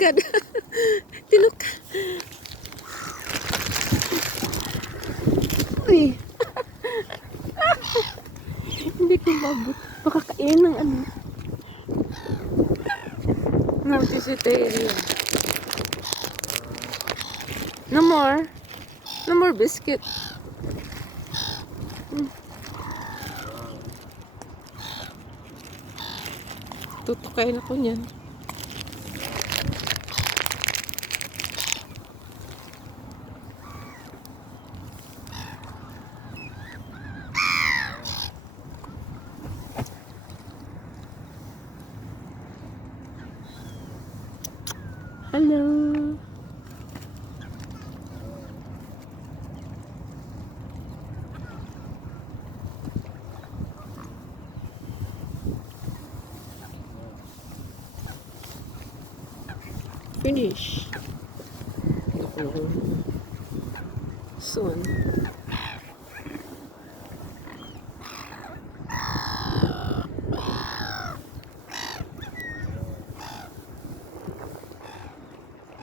agad. Tinuk. Uy. Hindi ko mabot. Baka kain ng ano. Nautisiteria. No more. No more biscuit. Tutukain ako niyan. Hello. Finish. Soon.